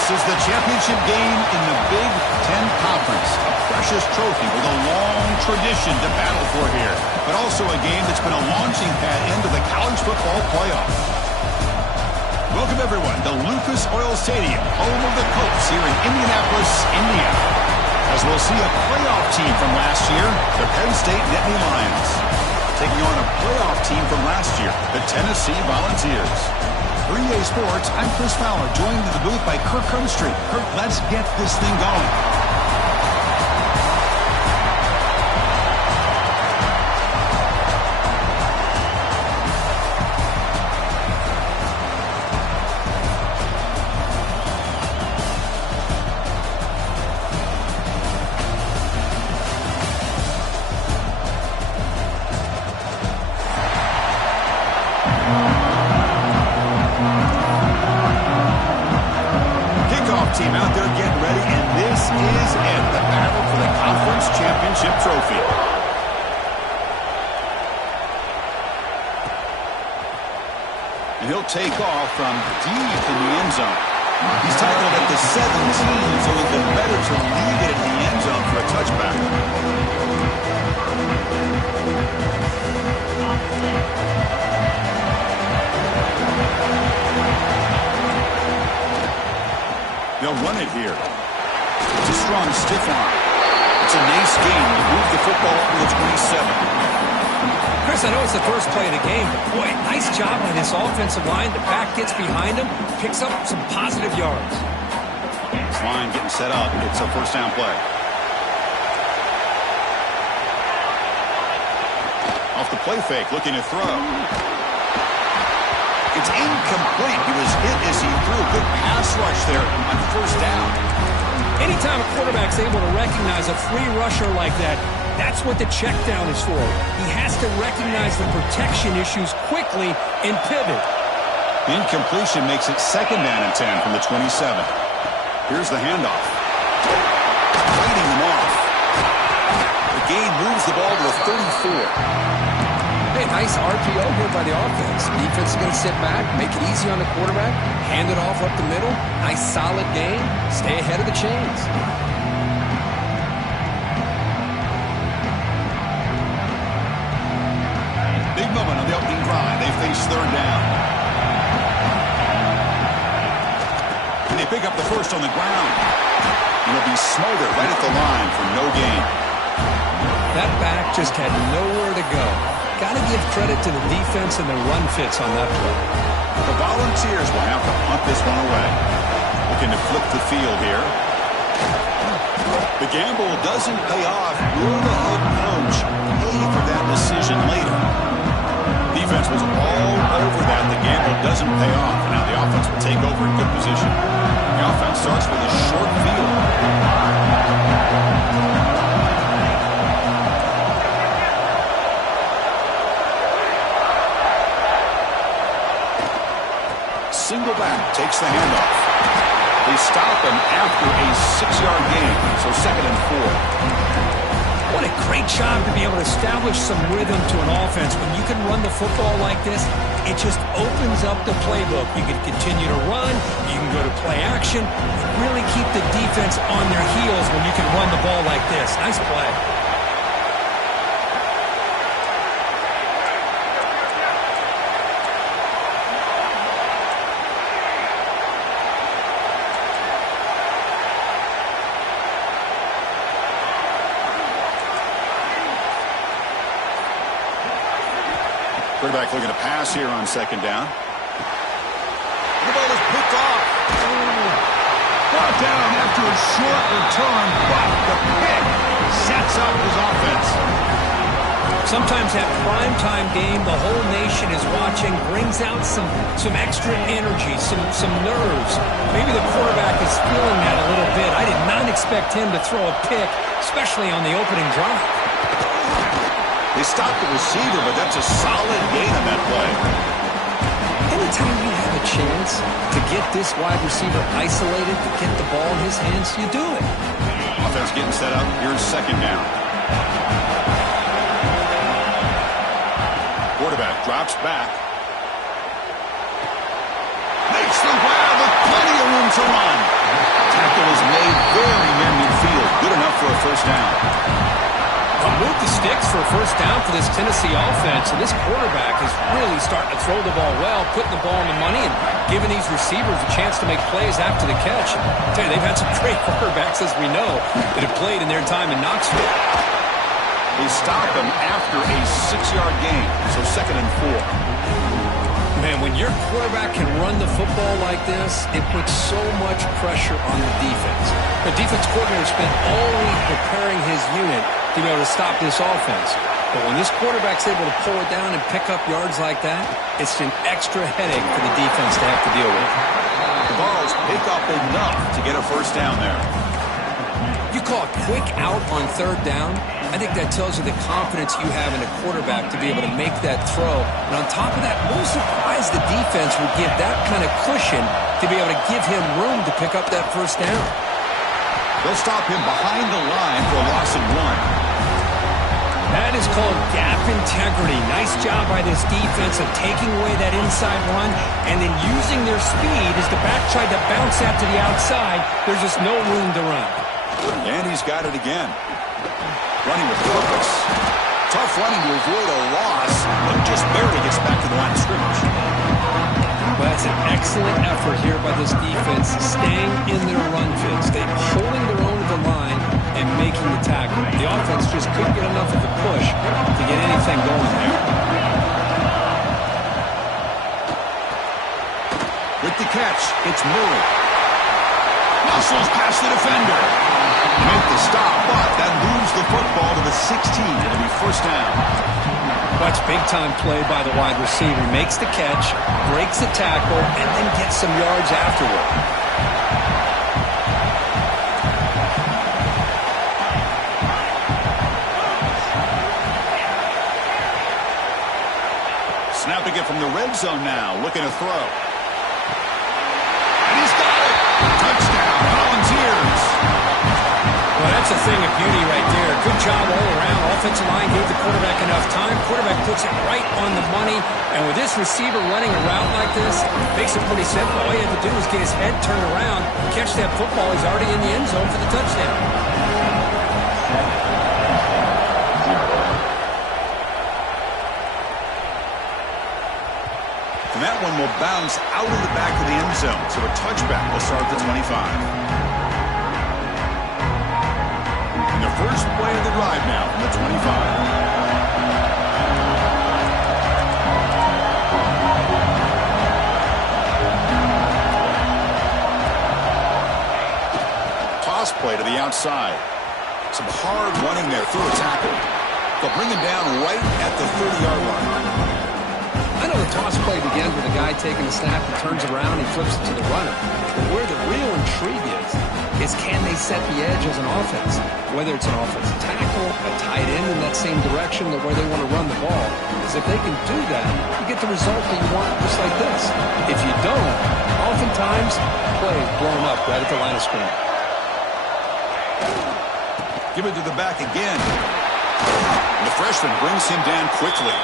This is the championship game in the Big Ten Conference. A precious trophy with a long tradition to battle for here, but also a game that's been a launching pad into the college football playoff. Welcome, everyone, to Lucas Oil Stadium, home of the Colts here in Indianapolis, Indiana. As we'll see a playoff team from last year, the Penn State Nittany Lions, taking on a playoff team from last year, the Tennessee Volunteers. For EA Sports, I'm Chris Fowler, joined in the booth by Kirk Cumstreet. Kirk, let's get this thing going. Team out there getting ready, and this is it, the battle for the conference championship trophy. And he'll take off from deep in the end zone. He's tackled at the 17, so it's been better to leave it in the end zone for a touchback. They'll run it here. It's a strong stiff arm. It's a nice gain to move the football up to the 27. Chris, I know it's the first play of the game, but boy, nice job by this offensive line. The back gets behind him, picks up some positive yards. This line getting set up. It's a first down play. Off the play fake, looking to throw. It's incomplete. He was hit as he threw. Good pass rush there on first down. Anytime a quarterback's able to recognize a free rusher like that, that's what the check down is for. He has to recognize the protection issues quickly and pivot. The incompletion makes it second down and 10 from the 27. Here's the handoff. Fighting him off. The gain moves the ball to the 34. Hey, nice RPO here by the offense. Defense is going to sit back, make it easy on the quarterback, hand it off up the middle. Nice solid game. Stay ahead of the chains. Big moment on the opening drive. They face third down. And they pick up the first on the ground. It'll be smothered right at the line for no gain. That back just had nowhere to go. Got to give credit to the defense and the run fits on that play. The Volunteers will have to punt this one away. Looking to flip the field here. The gamble doesn't pay off. Will the head coach pay for that decision later? Defense was all over that. The gamble doesn't pay off. Now the offense will take over in good position. The offense starts with a short field. Single back takes the handoff. They stop him after a 6-yard gain, so second and 4. What a great job to be able to establish some rhythm to an offense. When you can run the football like this, it just opens up the playbook. You can continue to run, you can go to play action, really keep the defense on their heels when you can run the ball like this. Nice play. Quarterback looking to pass here on second down. The ball is picked off. Brought down after a short return, but the pick sets up his offense. Sometimes that primetime game, the whole nation is watching, brings out some extra energy, some nerves. Maybe the quarterback is feeling that a little bit. I did not expect him to throw a pick, especially on the opening drive. They stopped the receiver, but that's a solid gain on that play. Anytime you have a chance to get this wide receiver isolated, to get the ball in his hands, you do it. Offense getting set up. Here's second down. Quarterback drops back. Makes the grab with plenty of room to run. first down. Move the sticks for a first down for this Tennessee offense, and this quarterback is really starting to throw the ball well, putting the ball on the money, and giving these receivers a chance to make plays after the catch. I tell you, they've had some great quarterbacks, as we know, that have played in their time in Knoxville. They stop him after a 6-yard gain, so 2nd and 4. Man, when your quarterback can run the football like this, it puts so much pressure on the defense. The defense coordinator spent all week preparing his unit to be able to stop this offense. But when this quarterback's able to pull it down and pick up yards like that, it's an extra headache for the defense to have to deal with. The Vols pick up enough to get a first down there. You call a quick out on 3rd down, I think that tells you the confidence you have in a quarterback to be able to make that throw. And on top of that, no surprise the defense would give that kind of cushion to be able to give him room to pick up that first down. They'll stop him behind the line for a loss of 1. That is called gap integrity. Nice job by this defense of taking away that inside run and then using their speed as the back tried to bounce that to the outside. There's just no room to run. And he's got it again. Running with purpose. Tough running to avoid a loss, but just barely gets back to the line of scrimmage. Well, that's an excellent effort here by this defense, staying in their run fits. They're holding their own to the line and making the tackle. The offense just couldn't get enough of a push to get anything going there. With the catch, it's Murray. Muscles past the defender. Make the stop, but that moves the football to the 16. It'll be first down. That's big-time play by the wide receiver. Makes the catch, breaks the tackle, and then gets some yards afterward. Snapping it from the red zone now, looking to throw. And he's got it! Touchdown, Volunteers! Well, that's a thing of beauty right there. Good job all around. Offensive line gave the quarterback enough time. Quarterback puts it right on the money. And with this receiver running a route like this, it makes it pretty simple. All you have to do is get his head turned around, catch that football. He's already in the end zone for the touchdown. And that one will bounce out of the back of the end zone. So a touchback will start at the 25. And the first play of the drive now from the 25. Toss play to the outside. Some hard running there through a tackle. They'll bring him down right at the 30-yard line. I know the toss play begins with a guy taking the snap and turns around and flips it to the runner. But where the real intrigue is can they set the edge as an offense? Whether it's an offensive tackle, a tight end in that same direction where they want to run the ball. Because if they can do that, you get the result that you want just like this. If you don't, oftentimes, play is blown up right at the line of scrimmage. Give it to the back again. And the freshman brings him down quickly.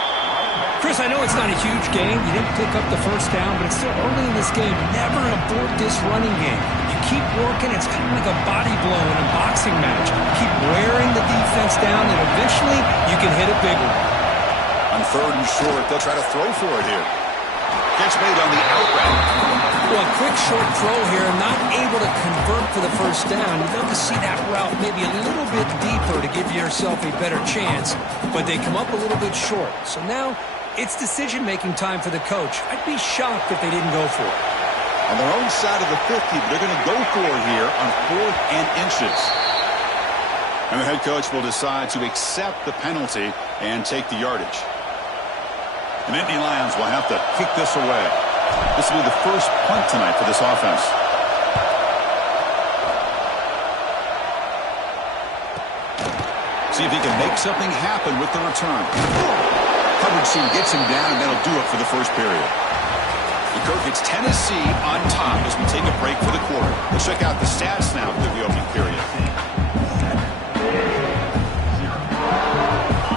Chris, I know it's not a huge game. You didn't pick up the first down, but it's still early in this game. Never abort this running game. You keep working. It's kind of like a body blow in a boxing match. Keep wearing the defense down, and eventually you can hit a big one. On 3rd and short, they'll try to throw for it here. Catch made on the out route. Well, a quick short throw here, not able to convert for the first down. You'd love to see that route maybe a little bit deeper to give yourself a better chance, but they come up a little bit short. So now it's decision-making time for the coach. I'd be shocked if they didn't go for it. On their own side of the 50, they're going to go for it here on 4th and inches. And the head coach will decide to accept the penalty and take the yardage. The Nittany Lions will have to kick this away. This will be the first punt tonight for this offense. See if he can make something happen with the return. Coverage team gets him down, and that'll do it for the first period. And Kirk, it's Tennessee on top as we take a break for the quarter. Let's check out the stats now for the opening period.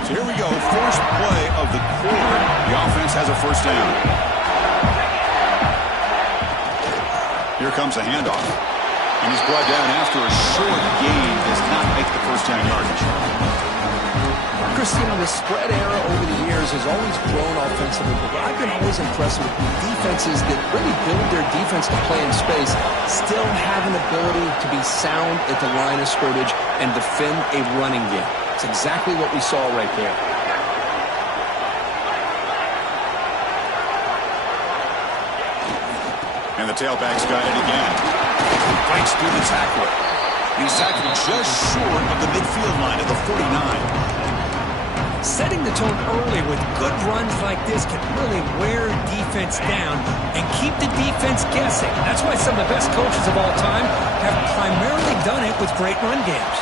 So here we go. First play of the quarter. The offense has a first down. Here comes a handoff. And he's brought down after a short gain, does not make the first down yardage. Christine, the spread era over the years has always grown offensively, but I've been always impressed with defenses that really build their defense to play in space, still have an ability to be sound at the line of scrimmage and defend a running game. It's exactly what we saw right there. And the tailback's got it again. Breaks through the tackler. He's tackled just short of the midfield line of the 49. Setting the tone early with good runs like this can really wear defense down and keep the defense guessing. That's why some of the best coaches of all time have primarily done it with great run games.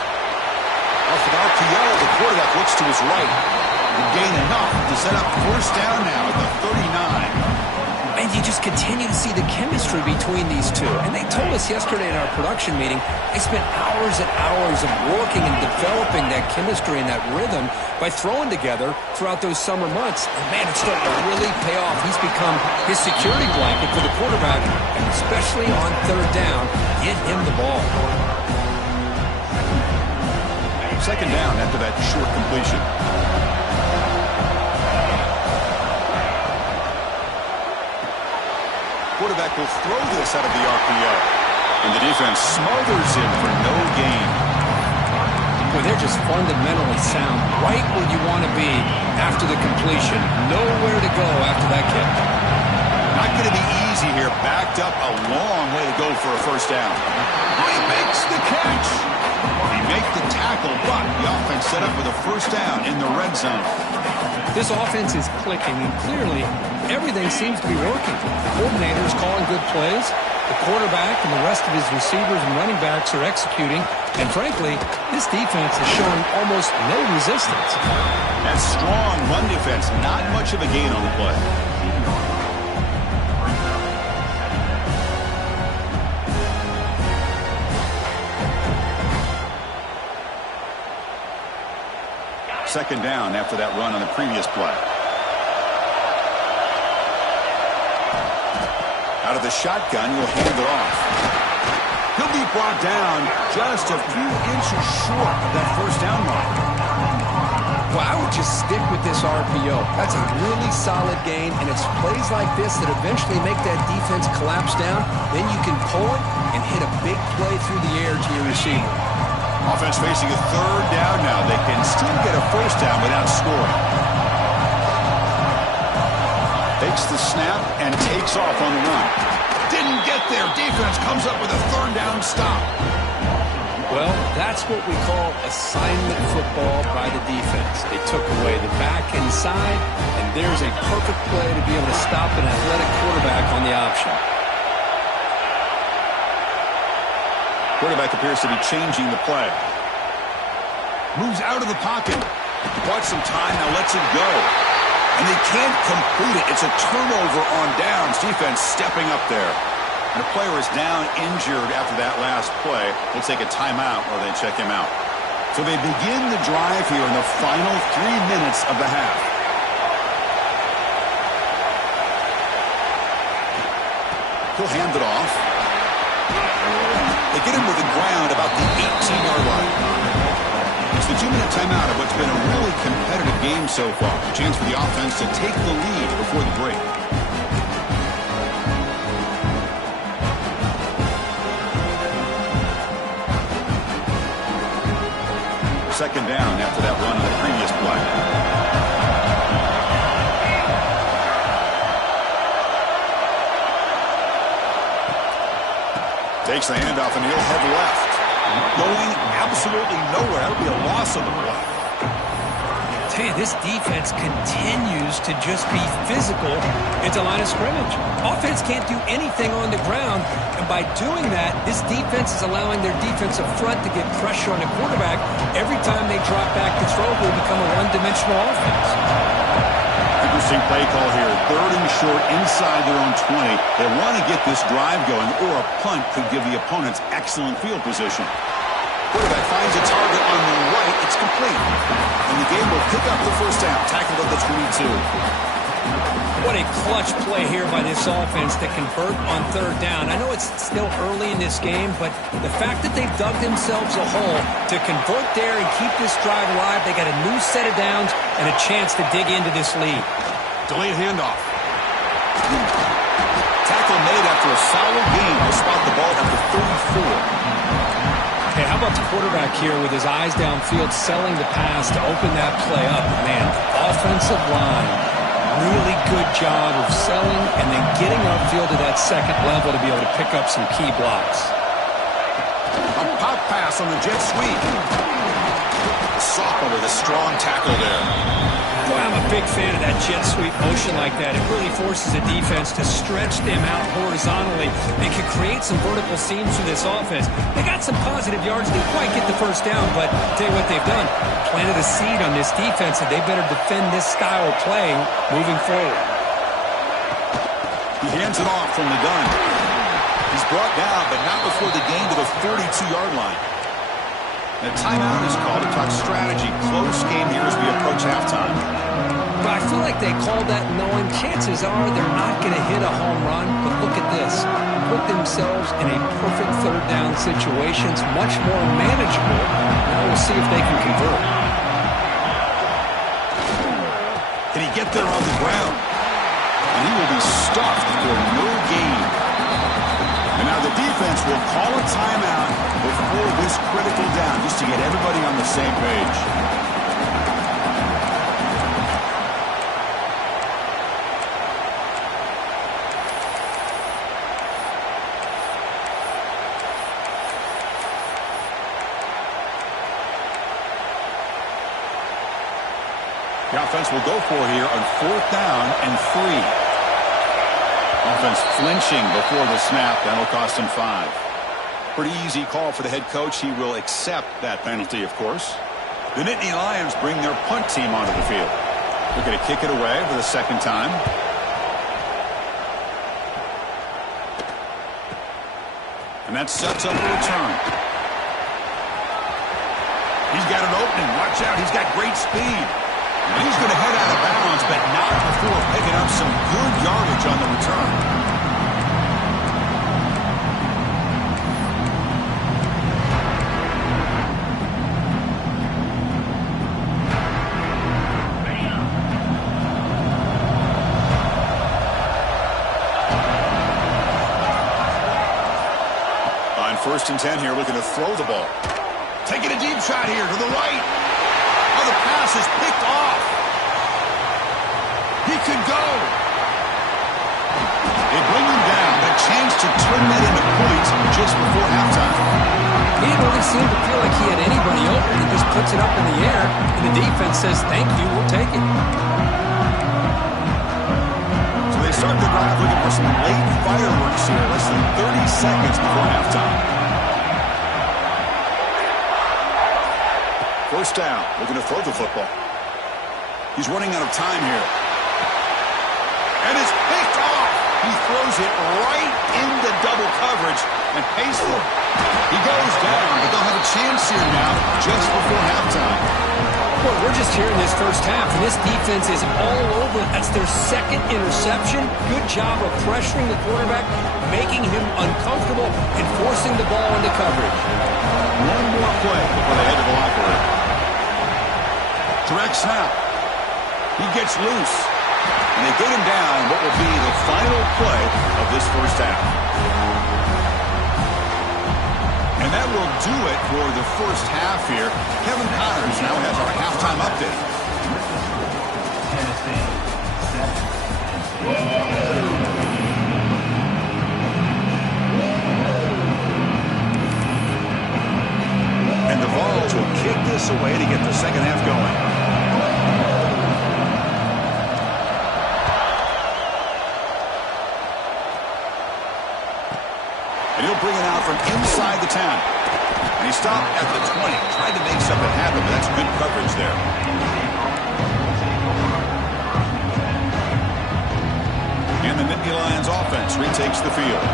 Off of RPO, the quarterback looks to his right. Will gain enough to set up first down now at the 39. And you just continue to see the chemistry between these two. And they told us yesterday in our production meeting, they spent hours and hours of working and developing that chemistry and that rhythm by throwing together throughout those summer months. And man, it's starting to really pay off. He's become his security blanket for the quarterback, and especially on third down, get him the ball. Second down after that short completion. Quarterback will throw this out of the RPO. And the defense smothers him for no gain. Boy, they're just fundamentally sound right where you want to be after the completion. Nowhere to go after that kick. Not going to be easy here. Backed up a long way to go for a first down. He makes the catch. He makes the tackle, but the offense set up with a first down in the red zone. This offense is clicking, and clearly everything seems to be working. The coordinator is calling good plays. The quarterback and the rest of his receivers and running backs are executing. And frankly, this defense is showing almost no resistance. That strong run defense, not much of a gain on the play. Second down after that run on the previous play. Out of the shotgun, he'll hand it off. He'll be brought down just a few inches short of that first down line. Well, I would just stick with this RPO. That's a really solid gain, and it's plays like this that eventually make that defense collapse down. Then you can pull it and hit a big play through the air to your receiver. Offense facing a third down now. They can still get a first down without scoring. Takes the snap and takes off on the run. Didn't get there. Defense comes up with a third down stop. Well, that's what we call assignment football by the defense. They took away the back inside, and there's a perfect play to be able to stop an athletic quarterback on the option. Quarterback appears to be changing the play. Moves out of the pocket. Bought some time, now lets it go. And they can't complete it. It's a turnover on downs. Defense stepping up there. And a player is down injured after that last play. They'll take a timeout or they check him out. So they begin the drive here in the final 3 minutes of the half. He'll hand it off. They get him with the ground about the 18-yard line. It's the 2-minute timeout of what's been a really competitive game so far. A chance for the offense to take the lead before the break. Second down after that run on the previous play. Takes the handoff and he'll head left. Going absolutely nowhere. That'll be a loss on the play. Tell you, this defense continues to just be physical at the line of scrimmage. Offense can't do anything on the ground, and by doing that, this defense is allowing their defensive front to get pressure on the quarterback. Every time they drop back to throw, they become a one-dimensional offense. Interesting play call here. Third and short inside their own 20. They want to get this drive going, or a punt could give the opponents excellent field position. Quarterback finds a target on the right. It's complete. And the game will pick up the first down. Tackled at the 22. What a clutch play here by this offense to convert on third down. I know it's still early in this game, but the fact that they've dug themselves a hole to convert there and keep this drive alive, they got a new set of downs and a chance to dig into this lead. Delayed handoff. Tackle made after a solid gain to spot the ball at the 34. Hey, how about the quarterback here with his eyes downfield selling the pass to open that play up? Man, offensive line, really good job of selling and then getting upfield to that second level to be able to pick up some key blocks. A pop pass on the jet sweep. The sophomore with a strong tackle there. Boy, I'm a big fan of that jet sweep motion like that. It really forces a defense to stretch them out horizontally and can create some vertical seams for this offense. They got some positive yards. Didn't quite get the first down, but I'll tell you what they've done. Planted a seed on this defense, and they better defend this style of play moving forward. He hands it off from the gun. He's brought down, but not before the gain to the 32-yard line. The timeout is called to talk strategy. Close game here as we approach halftime. But I feel like they called that knowing chances are they're not going to hit a home run. But look at this. Put themselves in a perfect third down situation. It's much more manageable. Now we'll see if they can convert. Can he get there on the ground? And he will be stuffed for no gain. And now the defense will call a timeout before this critical down, just to get everybody on the same page. The offense will go for here on 4th down and 3. Offense flinching before the snap. That'll cost him 5. Pretty easy call for the head coach. He will accept that penalty, of course. The Nittany Lions bring their punt team onto the field. They're going to kick it away for the second time. And that sets up a return. He's got an opening. Watch out. He's got great speed. And he's going to head out of bounds, but not before picking up some good yardage on the return. On 1st and 10 here, looking to throw the ball. Taking a deep shot here to the right. Oh, the pass is picked off. He could go. They bring him down. A chance to turn that into points just before halftime. He didn't really seem to feel like he had anybody open. He just puts it up in the air, and the defense says, thank you, we'll take it. So they start the drive looking for some late fireworks here, less than 30 seconds before halftime. 1st down, looking to throw the football. He's running out of time here. And it's picked off. He throws it right into double coverage and pays for it. He goes down, but they'll have a chance here now just before halftime. Boy, we're just here in this first half, and this defense is all over. That's their second interception. Good job of pressuring the quarterback, making him uncomfortable, and forcing the ball into coverage. One more play before they head to the locker room. Direct snap. He gets loose. And they get him down what will be the final play of this first half. And that will do it for the first half here. Kevin Connors now has our halftime update. And the Vols will kick this away to get the second half going. And he'll bring it out from inside the 10. And he stopped at the 20. Tried to make something happen, but that's good coverage there. And the Nittany Lions offense retakes the field.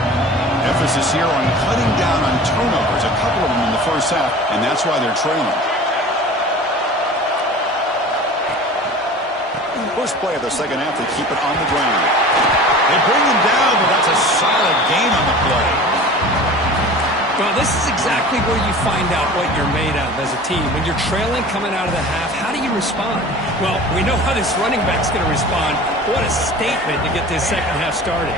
Emphasis here on cutting down on turnovers, a couple of them in the first half, and that's why they're trailing. first play of the second half to keep it on the ground. They bring him down, but that's a solid gain on the play. Well, this is exactly where you find out what you're made of as a team. When you're trailing coming out of the half, how do you respond? Well, we know how this running back's going to respond. What a statement to get this second half started.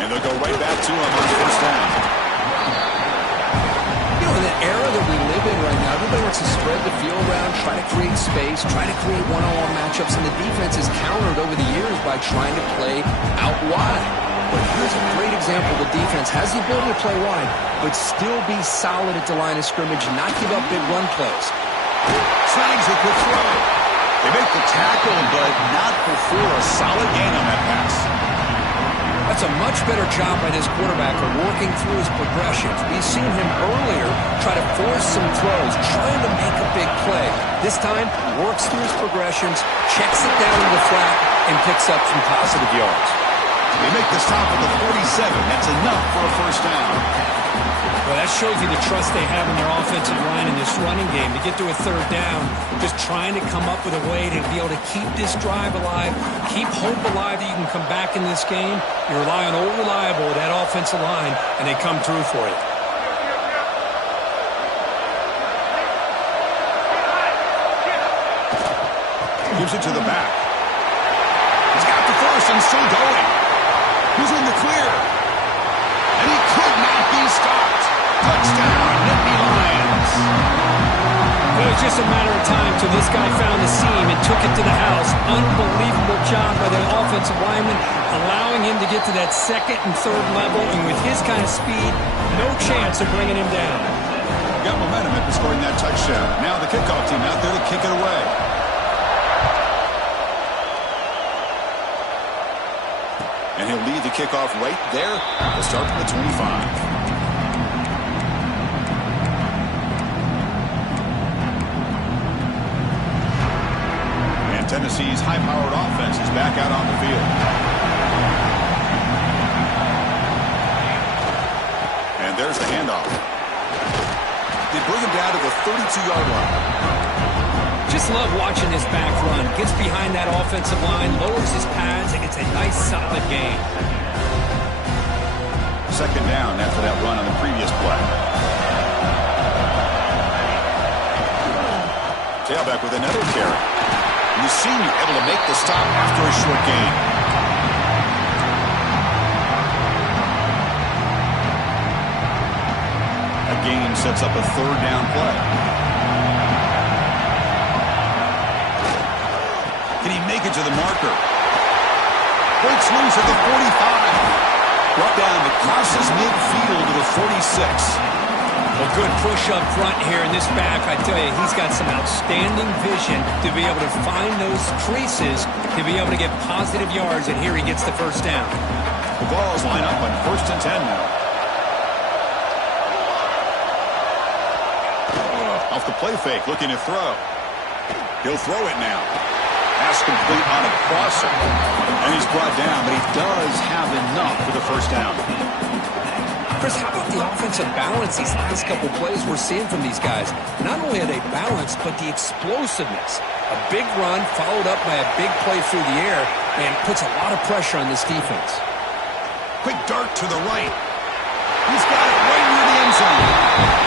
And they'll go right back to him on first down. You know, in the era that we live in right now, everybody wants to spread the field around, try to create space, try to create one-on-one matchups, and the defense is countered over the years by trying to play out wide. But here's a great example. The defense has the ability to play wide, but still be solid at the line of scrimmage and not give up big run plays. Snags a quick throw. They make the tackle, but not before a solid gain on that pass. That's a much better job by this quarterback of working through his progressions. We've seen him earlier try to force some throws, trying to make a big play. This time, works through his progressions, checks it down to the flat, and picks up some positive yards. They make the stop at the 47. That's enough for a first down. Well, that shows you the trust they have in their offensive line in this running game. To get to a third down, just trying to come up with a way to be able to keep this drive alive, keep hope alive that you can come back in this game. You rely on old reliable, that offensive line, and they come through for you. Gives it to the back. He's got the first and still going. He's in the clear. And he could not be stopped. Touchdown, Nittany Lions. It was just a matter of time till this guy found the seam and took it to the house. Unbelievable job by the offensive lineman, allowing him to get to that second and third level. And with his kind of speed, no chance of bringing him down. Got momentum after scoring that touchdown. Now the kickoff team out there to kick it away. And he'll lead the kickoff right there to start from the 25. Tennessee's high-powered offense is back out on the field. And there's the handoff. They bring him down to the 32-yard line. Just love watching this back run. Gets behind that offensive line, lowers his pads, and it's a nice, solid game. Second down after that run on the previous play. Tailback with another carry. The senior able to make the stop after a short gain. A gain sets up a third down play. Can he make it to the marker? Breaks loose at the 45. Brought down to crosses midfield to the 46. A good push up front here in this back. I tell you, he's got some outstanding vision to be able to find those creases, to be able to get positive yards, and here he gets the first down. The balls line up on first and 10 now. Off the play fake, looking to throw. He'll throw it now. Pass complete on a crosser. And he's brought down, but he does have enough for the first down. Chris, how about the offensive balance these last couple plays we're seeing from these guys? Not only are they balanced, but the explosiveness. A big run followed up by a big play through the air and puts a lot of pressure on this defense. Quick dart to the right. He's got it right near the end zone.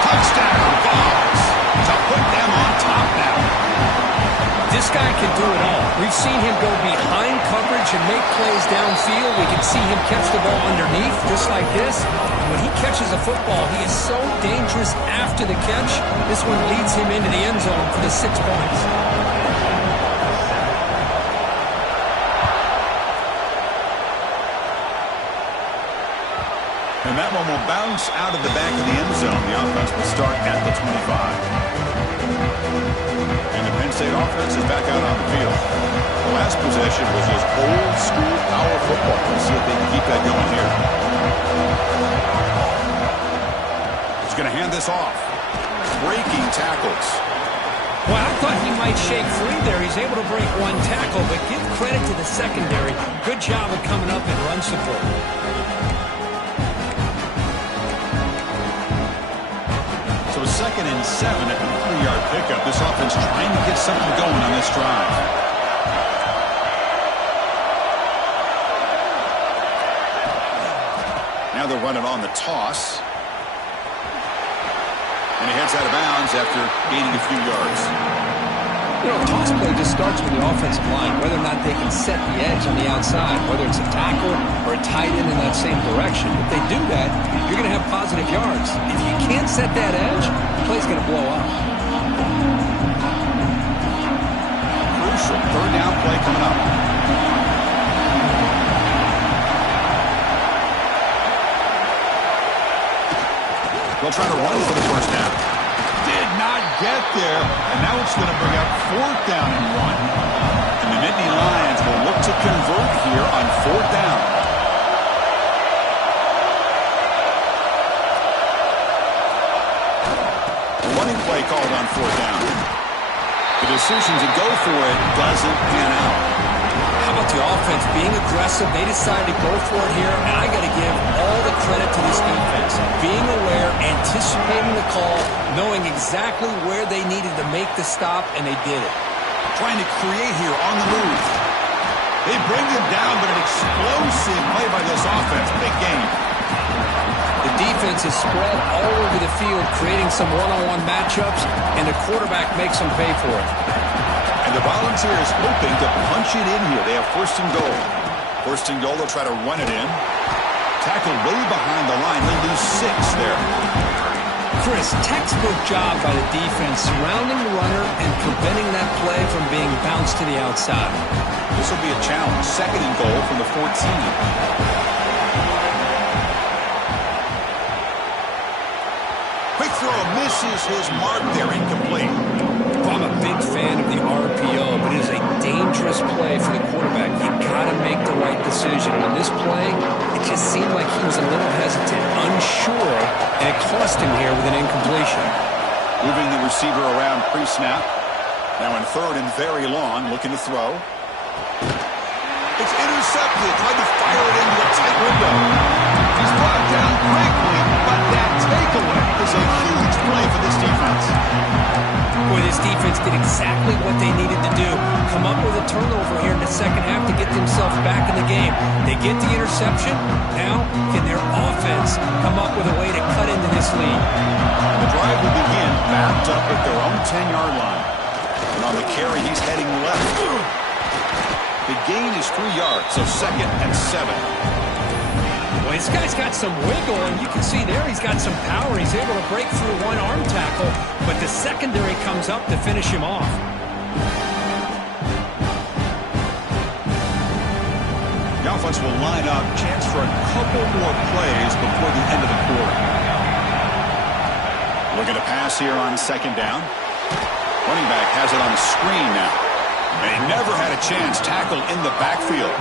Touchdown, Vols. To put them on top now. This guy can do it all. We've seen him go behind coverage and make plays downfield. We can see him catch the ball underneath, just like this. When he catches a football, he is so dangerous after the catch. This one leads him into the end zone for the 6 points. And that one will bounce out of the back of the end zone. The offense will start at the 25. And the Penn State offense is back out on the field. The last possession was just old-school power football. Let's see if they can keep that going here. He's going to hand this off. Breaking tackles. Well, I thought he might shake free there. He's able to break one tackle, but give credit to the secondary. Good job of coming up in run support. So So 2nd and 7 at the 3-yard pickup. This offense trying to get something going on this drive. Now they're running on the toss. And he heads out of bounds after gaining a few yards. You know, a toss play just starts with the offensive line, whether or not they can set the edge on the outside, whether it's a tackle or a tight end in that same direction. If they do that, you're going to have positive yards. If you can't set that edge, the play's going to blow up. Crucial 3rd down play coming up. They'll try to run for the 1st down. Did not get there, and now it's going to bring up 4th down and 1. And the Nittany Lions will look to convert here on 4th down. The running play called on 4th down. The decision to go for it doesn't pan out. How about the offense being aggressive? They decided to go for it here, and I got to give all the credit to this defense. Being aware, anticipating the call, knowing exactly where they needed to make the stop, and they did it. Trying to create here on the move. They bring them down, but an explosive play by this offense. Big game. The defense is spread all over the field, creating some one-on-one matchups, and the quarterback makes them pay for it. And the Volunteers hoping to punch it in here. They have 1st and goal. 1st and goal, they'll try to run it in. Tackled way behind the line. They lose 6 there. Chris, textbook job by the defense, surrounding the runner and preventing that play from being bounced to the outside. This will be a challenge. 2nd and goal from the 14. Quick throw misses his mark there, incomplete. I'm a big fan of the RPO, but it is a dangerous play for the quarterback. You got to make the right decision. On this play, it just seemed like he was a little hesitant, unsure, and it cost him here with an incompletion. Moving the receiver around pre-snap. Now in 3rd and very long, looking to throw. It's intercepted. Tried to fire it into a tight window. He's brought down quickly, but that takeaway is a huge play for this defense. Boy, this defense did exactly what they needed to do. Come up with a turnover here in the 2nd half to get themselves back in the game. They get the interception. Now, can their offense come up with a way to cut into this lead? The drive will begin backed up at their own 10-yard line. And on the carry, he's heading left. The gain is 3 yards, so 2nd and 7. Well, this guy's got some wiggle, and you can see there he's got some power. He's able to break through one arm tackle, but the secondary comes up to finish him off. The offense will line up. Chance for a couple more plays before the end of the quarter. Looking to pass here on 2nd down. Running back has it on the screen now. And he never had a chance. Tackled in the backfield.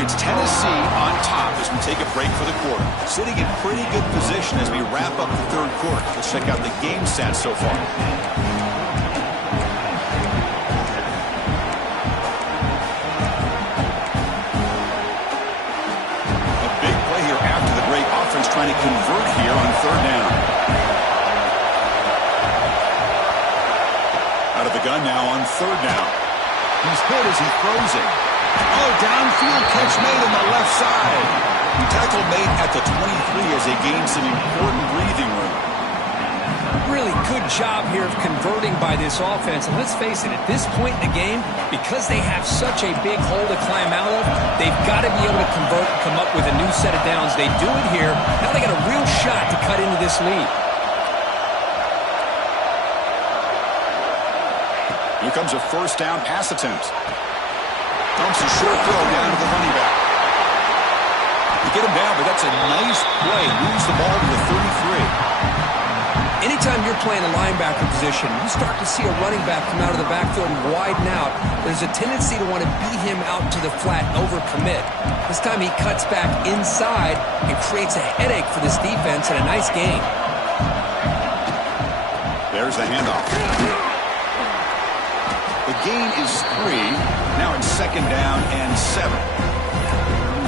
It's Tennessee on top as we take a break for the quarter. Sitting in pretty good position as we wrap up the 3rd quarter. Let's check out the game stats so far. A big play here after the break. Offense trying to convert here on 3rd down. Out of the gun now on 3rd down. He's hit as he throws it. Oh, downfield catch made on the left side. Tackle made at the 23 as they gain some important breathing room. Really good job here of converting by this offense. And let's face it, at this point in the game, because they have such a big hole to climb out of, they've got to be able to convert and come up with a new set of downs. They do it here. Now they got a real shot to cut into this lead. Here comes a 1st down pass attempt. Dumps a short throw down to the running back. You get him down, but that's a nice play. Moves the ball to the 33. Anytime you're playing a linebacker position, you start to see a running back come out of the backfield and widen out. There's a tendency to want to beat him out to the flat and overcommit. This time he cuts back inside and creates a headache for this defense and a nice gain. There's the handoff. The gain is 3. Now it's 2nd down and 7.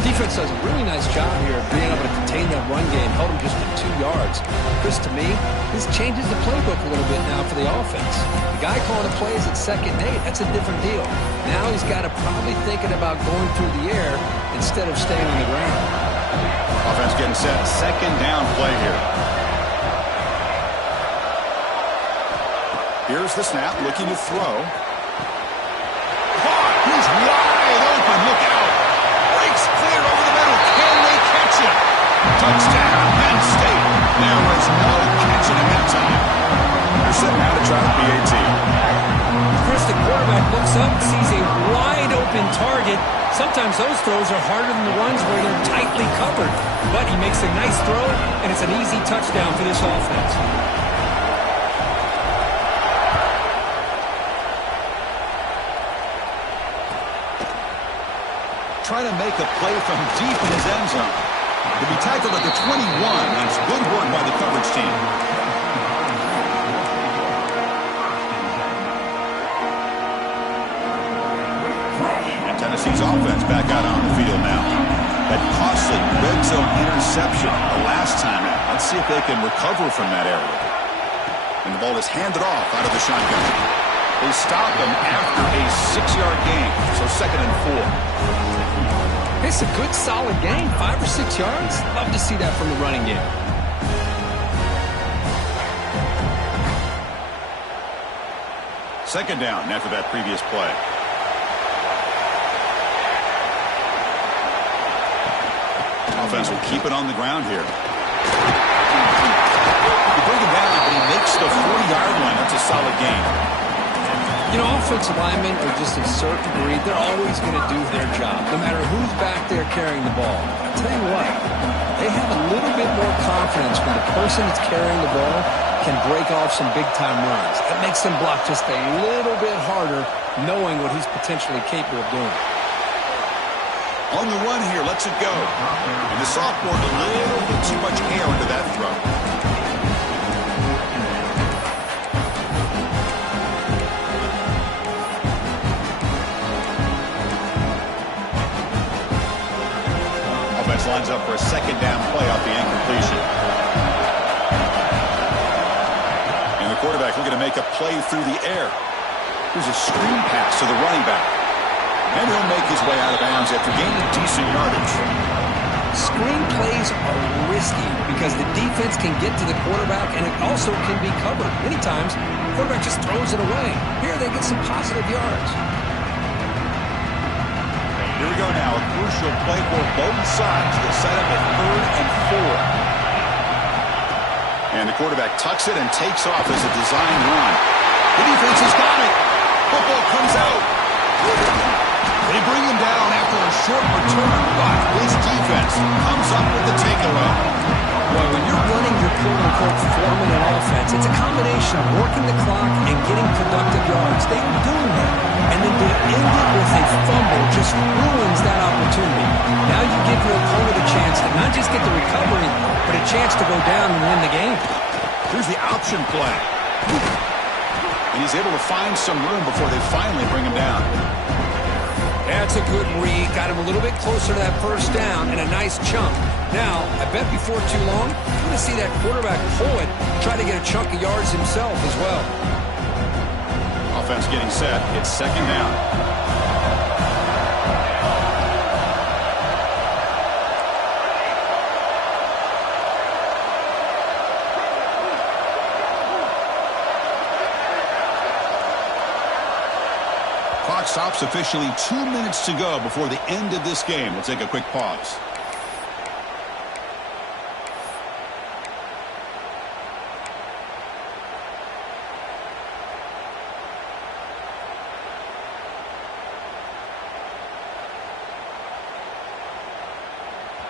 Defense does a really nice job here of being able to contain that run game, held him just to 2 yards. Chris, to me, this changes the playbook a little bit now for the offense. The guy calling the plays at 2nd and 8, that's a different deal. Now he's got to probably thinking about going through the air instead of staying on the ground. Offense getting set. 2nd down play here. Here's the snap, looking to throw. Caught! He's wide open. Look out! Breaks clear over the middle. Can they catch him? Touchdown, Penn State. There was no catching him that time. They're set now to try the PAT. Chris, the quarterback looks up, sees a wide open target. Sometimes those throws are harder than the ones where they're tightly covered. But he makes a nice throw, and it's an easy touchdown for this offense. Trying to make a play from deep in his end zone. He'll be tackled at the 21, and it's good work by the coverage team. And Tennessee's offense back out on the field now. That costly red zone interception the last time out. Let's see if they can recover from that area. And the ball is handed off out of the shotgun. They stop him after a 6-yard gain, so 2nd and 4. It's a good, solid gain, 5 or 6 yards. Love to see that from the running game. Second down after that previous play. Offense will keep it on the ground here. You bring him down, but he makes the 40-yard line. That's a solid gain. You know, offensive linemen are just a certain breed. They're always going to do their job, no matter who's back there carrying the ball. I'll tell you what, they have a little bit more confidence when the person that's carrying the ball can break off some big-time runs. It makes them block just a little bit harder, knowing what he's potentially capable of doing. On the run here, lets it go. And the sophomore, a little bit too much air into that throw. Offense lines up for a 2nd down play off the incompletion. And the quarterback looking to make a play through the air. Here's a screen pass to the running back. And he'll make his way out of bounds after gaining decent yardage. Screen plays are risky because the defense can get to the quarterback and it also can be covered. Many times, the quarterback just throws it away. Here they get some positive yards. Here we go now. A crucial play for both sides. The setup at 3rd and 4. And the quarterback tucks it and takes off as a design run. The defense has got it. Football comes out. They bring him down after a short return, but this defense comes up with the takeaway. Boy, when you're running your quote-unquote four-minute offense, it's a combination of working the clock and getting productive yards. They were doing that. And then to end it with a fumble just ruins that opportunity. Now you give your opponent a chance to not just get the recovery, but a chance to go down and win the game. Here's the option play. And he's able to find some room before they finally bring him down. That's a good read. Got him a little bit closer to that 1st down and a nice chunk. Now, I bet before too long, you're going to see that quarterback pull it, try to get a chunk of yards himself as well. Offense getting set. It's 2nd down. Clock stops officially. 2 minutes to go before the end of this game. We'll take a quick pause.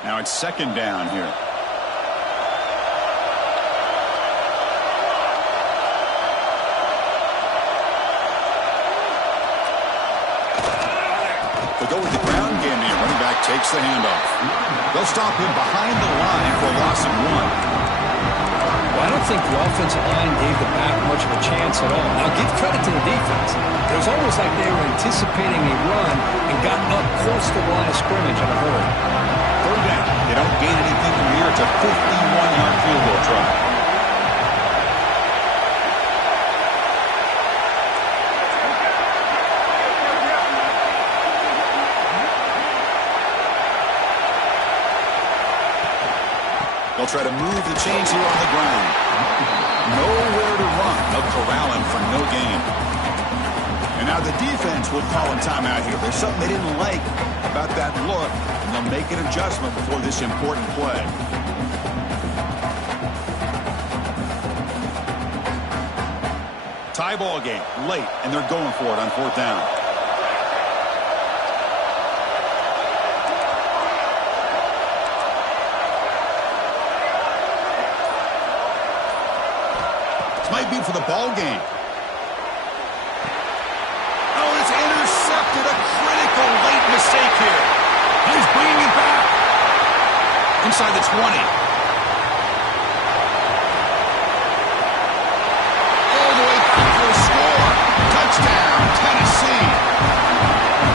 Now it's 2nd down here. They'll go with the ground game here. Running back takes the handoff. They'll stop him behind the line for a loss of 1. I don't think the offensive line gave the back much of a chance at all. Now, give credit to the defense. It was almost like they were anticipating a run and got up close to the line of scrimmage in a hurry. Third down. They don't gain anything from here. It's a 51-yard field goal try. They'll try to move the chains here on the ground. Nowhere to run. They'll corral him for no gain. And now the defense will call a timeout here. There's something they didn't like about that look, and they'll make an adjustment before this important play. Tie ball game, late, and they're going for it on fourth down. Might be for the ball game. Oh, it's intercepted. A critical late mistake here. He's bringing it back. Inside the 20. All the way back for a score. Touchdown, Tennessee.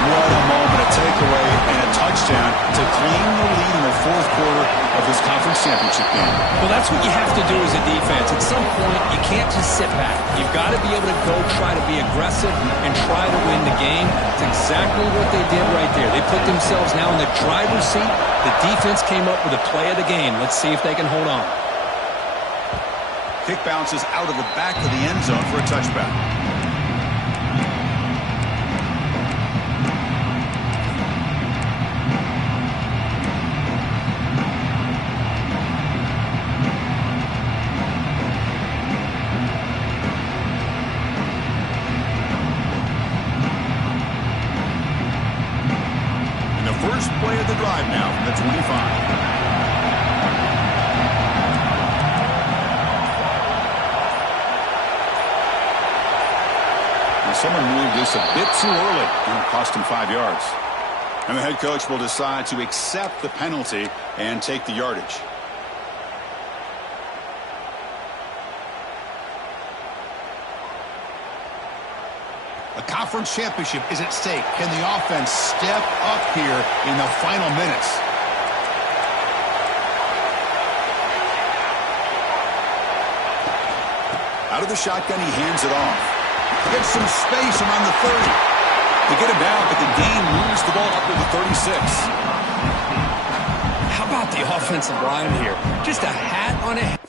What a moment, a takeaway, and a touchdown to claim the lead in the fourth quarter of this conference championship game. Well, that's what you have to do as a defense. At some point, you can't just sit back. You've got to be able to go try to be aggressive and try to win the game. It's exactly what they did right there. They put themselves now in the driver's seat. The defense came up with a play of the game. Let's see if they can hold on. Kick bounces out of the back of the end zone for a touchback. First play of the drive now from the 25. And someone moved this a bit too early, and it cost him 5 yards. And the head coach will decide to accept the penalty and take the yardage. A conference championship is at stake. Can the offense step up here in the final minutes? Out of the shotgun, he hands it off. Gets some space around the 30. They get him down, but the gain moves the ball up to the 36. How about the offensive line here? Just a hat on a head.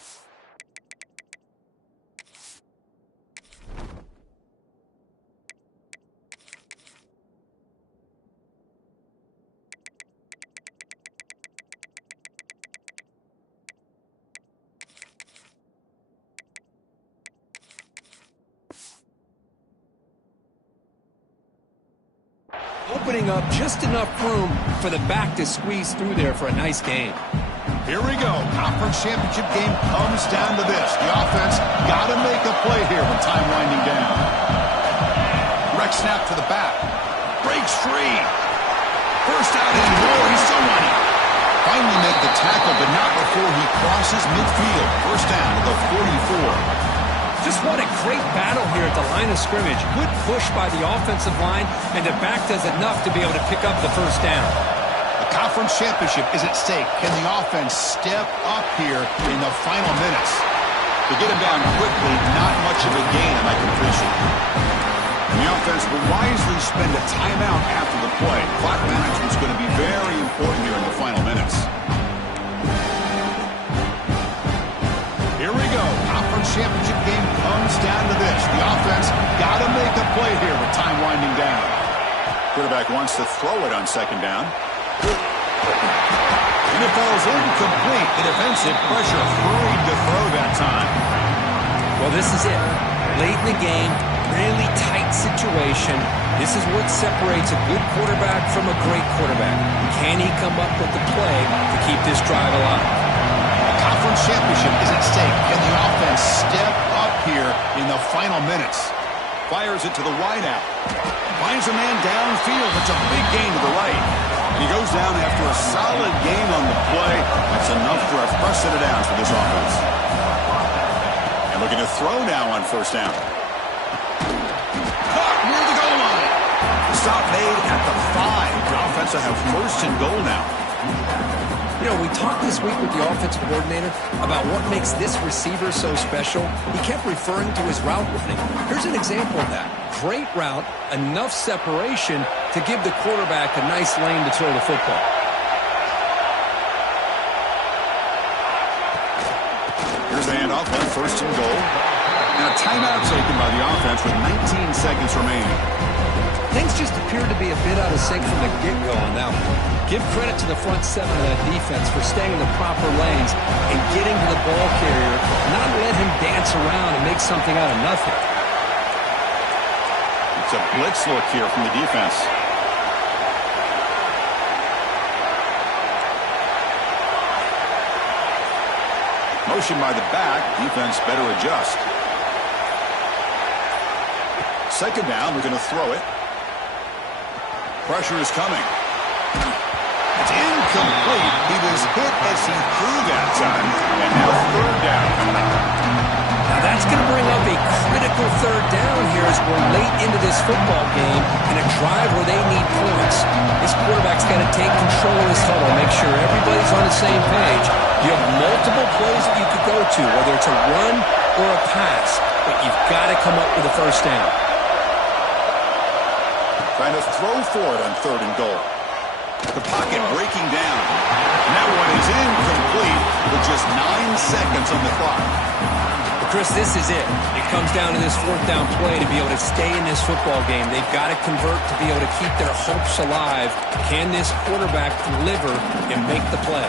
Opening up just enough room for the back to squeeze through there for a nice gain. Here we go. Conference championship game comes down to this. The offense got to make a play here with time winding down. Direct snap to the back. Breaks free. First out and more. He's still running. Finally make the tackle, but not before he crosses midfield. First down to the 44. Just what a great battle here at the line of scrimmage. Good push by the offensive line, and the back does enough to be able to pick up the first down. The conference championship is at stake. Can the offense step up here in the final minutes? To get him down quickly, not much of a gain at my completion. And the offense will wisely spend a timeout after the play. Clock management is going to be very important here in the final minutes. Here we go. Conference championship game comes down to this. The offense got to make a play here with time winding down. Quarterback wants to throw it on second down. And it falls incomplete. The defensive pressure hurried to throw that time. Well, this is it. Late in the game, really tight situation. This is what separates a good quarterback from a great quarterback. Can he come up with the play to keep this drive alive? Conference championship is at stake. Can the offense step up here in the final minutes? Fires it to the wideout. Finds a man downfield. It's a big gain to the right. And he goes down after a solid gain on the play. That's enough for a first set of downs for this offense. And looking to throw now on first down. Caught near the goal line. Stop made at the 5. The offense will have first and goal now. You know, we talked this week with the offensive coordinator about what makes this receiver so special. He kept referring to his route running. Here's an example of that. Great route, enough separation to give the quarterback a nice lane to throw the football. Here's the handoff on first and goal. Now timeout taken by the offense with 19 seconds remaining. Things just appear to be a bit out of sync from the get-go on that one. Give credit to the front seven of that defense for staying in the proper lanes and getting to the ball carrier, not let him dance around and make something out of nothing. It's a blitz look here from the defense. Motion by the back. Defense better adjust. Second down, we're going to throw it. Pressure is coming. It's incomplete. He was hit as he threw that time. And now third down. Now that's going to bring up a critical third down here as we're late into this football game in a drive where they need points. This quarterback's got to take control of his huddle, make sure everybody's on the same page. You have multiple plays that you could go to, whether it's a run or a pass, but you've got to come up with a first down. Trying to throw for it on third and goal. The pocket breaking down. And that one is incomplete with just 9 seconds on the clock. But Chris, this is it. It comes down to this fourth down play to be able to stay in this football game. They've got to convert to be able to keep their hopes alive. Can this quarterback deliver and make the play?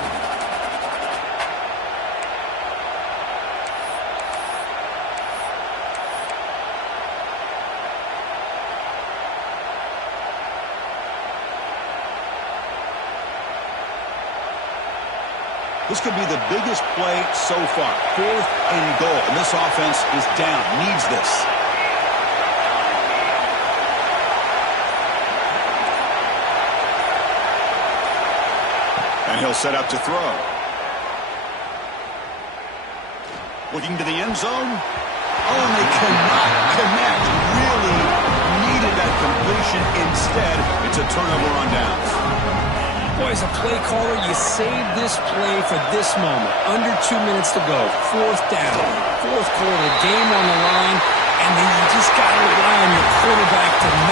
This could be the biggest play so far. 4th and goal. And this offense is down. Needs this. And he'll set up to throw. Looking to the end zone. Oh, and they cannot connect. Really needed that completion. Instead, it's a turnover on downs. Boy, as a play caller, you save this play for this moment. Under 2 minutes to go. 4th down. 4th quarter, game on the line, and then you just got to rely on your quarterback to make